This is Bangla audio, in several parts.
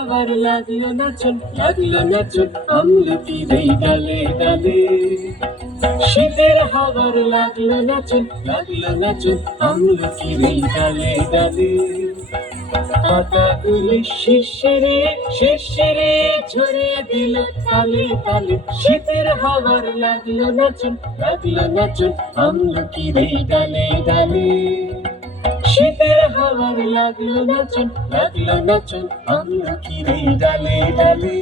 হাওয়ার লাগলো নাচন, লাগলো নাচন আমলকির এই ডালে ডালে। শীতের হাওয়ার লাগলো নাচন, লাগলো নাচন আমলকির এই ডালে ডালে। পাতাগুলি শিরশিরে শিরশিরে ঝরিয়ে দিল তালে তালে। শীতের হাওয়ার লাগলো নাচন, লাগলো নাচন আমলকির এই ডালে ডালে। শীতের হাওয়ার লাগলো নাচন, লাগলো নাচন আমলকির এই ডালে ডালে।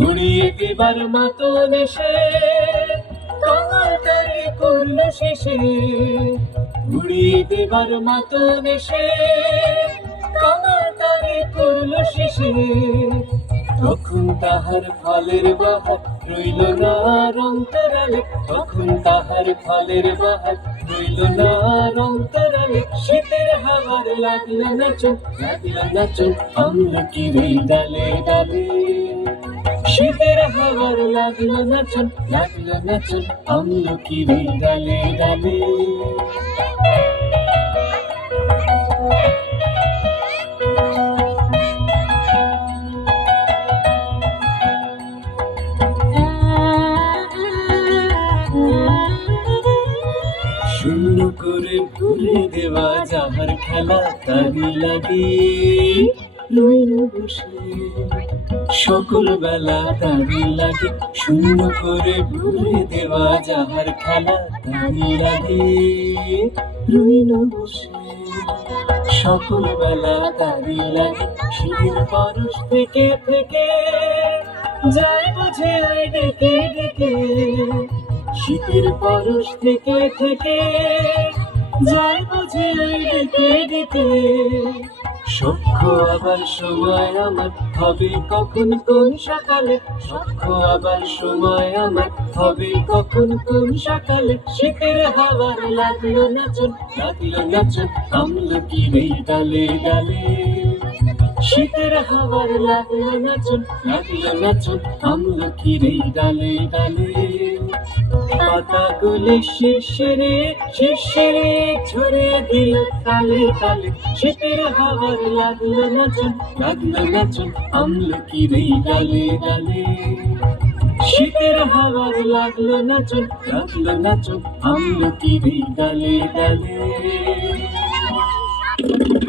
উড়িয়ে দেবার মতন এসে কাঙালটারে করলো শেষে। উড়িয়ে দেবার মতন এসে কাঙালটারে করলো শেষে। তখন তাহার ফলের বাহার রইল না আর অন্তরালে, তখন তাহার ফলের বাহার রইল না আর অন্তরালে। শীতের হাওয়ার লাগলো নাচন, লাগলো নাচন আমলকির এই ডালে ডালে। শীতের হাওয়ার লাগলো নাচন, লাগলো নাচন আমলকির এই ডালে ডালে। শূন্য করে ভুলে দেওয়া যাবার খেলা তারি লাগে রইল বসে। সকল বেলা তারি লাগে শূন্য করে ভুলে দেওয়া যাবার খেলা তারি লাগে রইল বসে। সকল বেলা তারি লাগে শীতের পরশ থেকে থেকে যায় বুঝে ওই ডেকে ডেকে। শীতের পরশ থেকে থেকে যায় বুঝে ওই ডেকে ডেকে। সখ্য আবার সময় আমার হবে কখন কোন সকালে, সখ্য আবার সময় আমার হবে কখন কোন সকালে। শীতের হাওয়ার লাগলো নাচন, লাগলো নাচন আমলকির এই ডালে ডালে। শীতের হাওয়ার লাগলো নাচন, লাগলো নাচন আমলকির এই ডালে ডালে। পাতাগুলি শিরশিরে শিরশিরে ঝরিয়ে দিল তালে তালে। শীতের হাওয়ার লাগলো নাচন, লাগলো নাচন আমলকির এই ডালে ডালে। শীতের হাওয়ার লাগলো নাচন, লাগলো নাচন আমলকির এই ডালে ডালে।